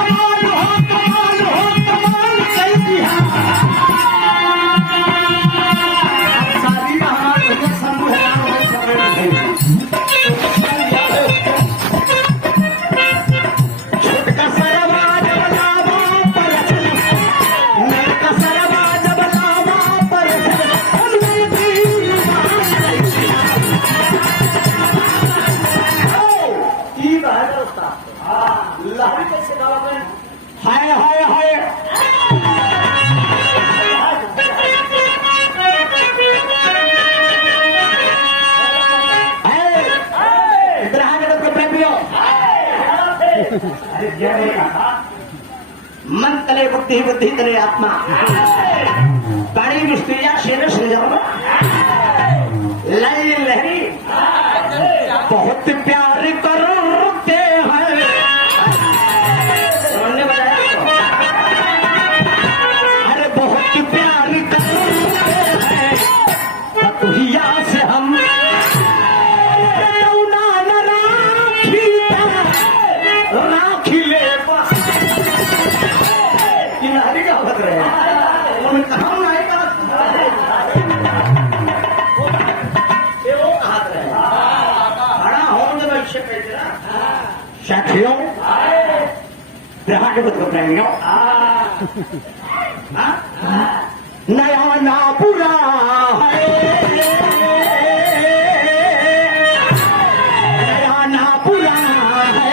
कमाल हो कमाल हो कमाल कर दिया शादी में हमारे भैया शंभू हैरान हो सब छोटका सरवा जब लावा पर नरका सरवा जब लावा पर लहरी कैसे गाओगे? हाय हाय हाय जगत के प्रेमियों मन तले बुद्धि बुद्धि तले आत्मा पानी मिस्त्रिया शेर सृजन लय लहरी बहुत प्यार करते हैं अरे बहुत प्यार करते हैं तुहिया से हम राखी ले हरी का बत रहे हैं कहा नहीं साथियों के बच्चों प्रेमियों नया ना पूरा है नया ना पूरा है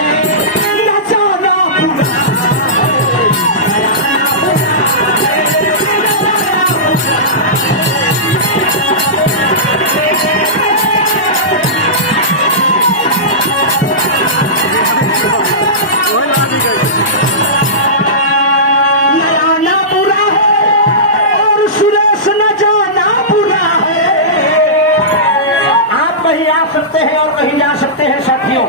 नचा ना पूरा सकते हैं और कहीं जा सकते हैं साथियों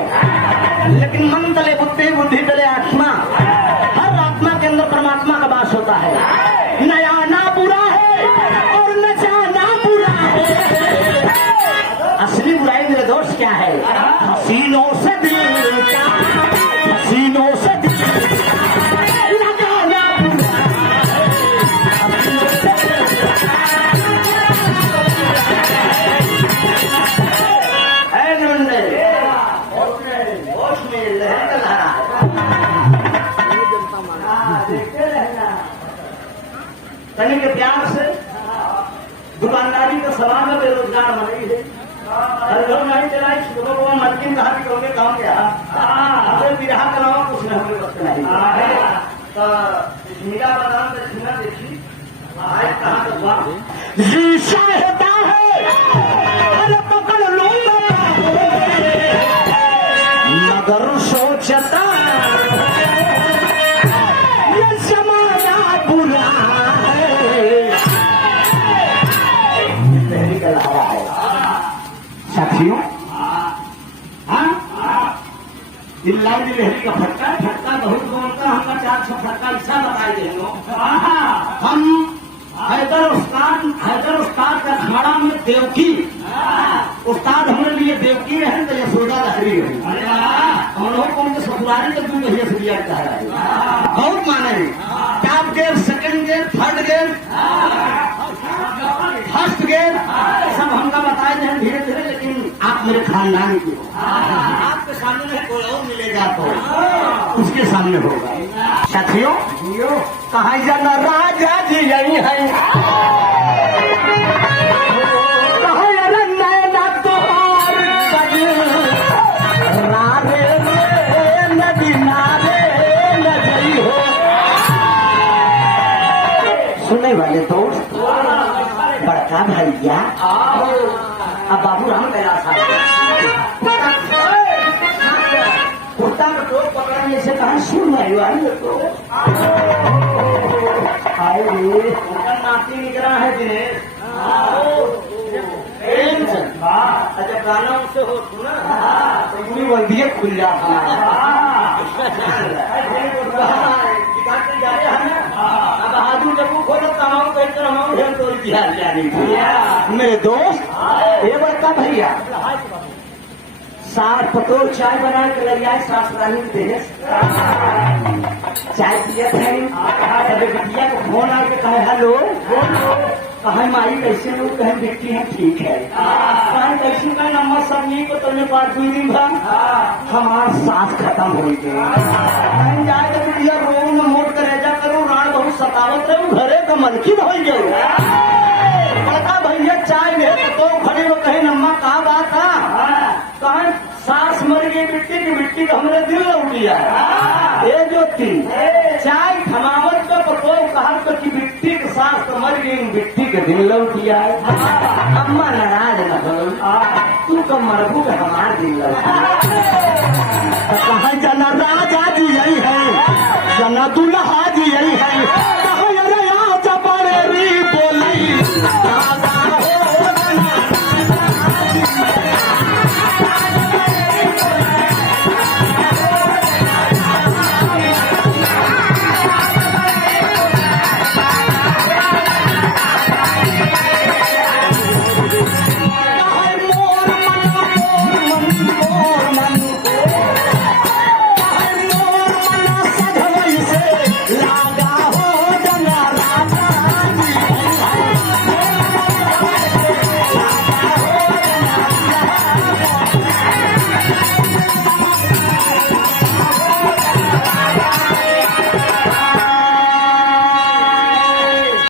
लेकिन मन तले बुद्धि बुद्धि तले आत्मा हर आत्मा के अंदर परमात्मा का वास होता है नया ना बुरा है और नचाना बुरा है असली बुराई मेरे दोस्त क्या है हसीनों से दिल क्या हसीनों से दिल लगाना बुरा तनी के प्यार से दुकानदारी का सवाल में बेरोजगार हो रही है लोग नहीं चलाई सुबह मलकिन कहा कि कहोगे काम क्या है बिरहा के अलावा कुछ नहीं होने वक्त नहीं तो मीरा बादाम का झीना देखी कहाँ तक बात शीशा होता है अरे पकड़ लूंगा मगर सोचता ये जमाना बुरा साथियों लहरी लहरी का फटका फटका बहुत बोलता हमका 400 फटका ऐसा बताए देंगे हम हैदर उस्ताद का अखाड़ा में देवकी उस्ताद हमारे लिए देवकी है तो यशोदा लहरी है हम लोग को उनके ससुरारी के दूर नहीं से लिया चाह रहा है बहुत माने top gear second gear third gear first gear सब हमका बताए हैं धीरे धीरे लेकिन आप मेरे खानदान के आपके सामने कोई और मिलेगा तो उसके सामने होगा साथियों कहा जाना राजा जी यही है सुनने वाले दोस्त बड़का भैया अब बाबू राम कैलाश कुर्ता का टोप पकड़ने से कहा सुन रही तो आए रे नाती निकला है दिनेश अच्छा गाना उनसे हो सुना पूरी बंदी खुल जाता बहादुर जब खोलो तमाम कहते रहा तो इतिहास जानी मेरे दोस्त ये बड़का भैया साथ पतोर चाय बना के लग जाए सास रानी के देश चाय पिए थे अरे बिटिया को फोन आके कहे हेलो कहे माई कैसे लोग कहे बेटी है ठीक है कहे कैसे कहे नम्बर सभी को तुमने बात हुई दिन भर हमारा सांस खत्म हो गई कहीं जाए तो बिटिया रो में मोट करेजा करो रात बहुत सतावत रहे घरे का मलकिन हो गए बड़का भैया चाय में तो खड़े हो कहे नम्मा कहा बात है कहा सास मर गई मिट्टी को हमने दिल लौट लिया ये जो थी चाय थमावत का पतो कहा तो कि मिट्टी के सास तो मर गई मिट्टी के दिल लौट लिया अम्मा नाराज न हो तू तो मरबू के हमार दिल लौट कहा जना राजा जी यही है जना दुल्हा जी यही है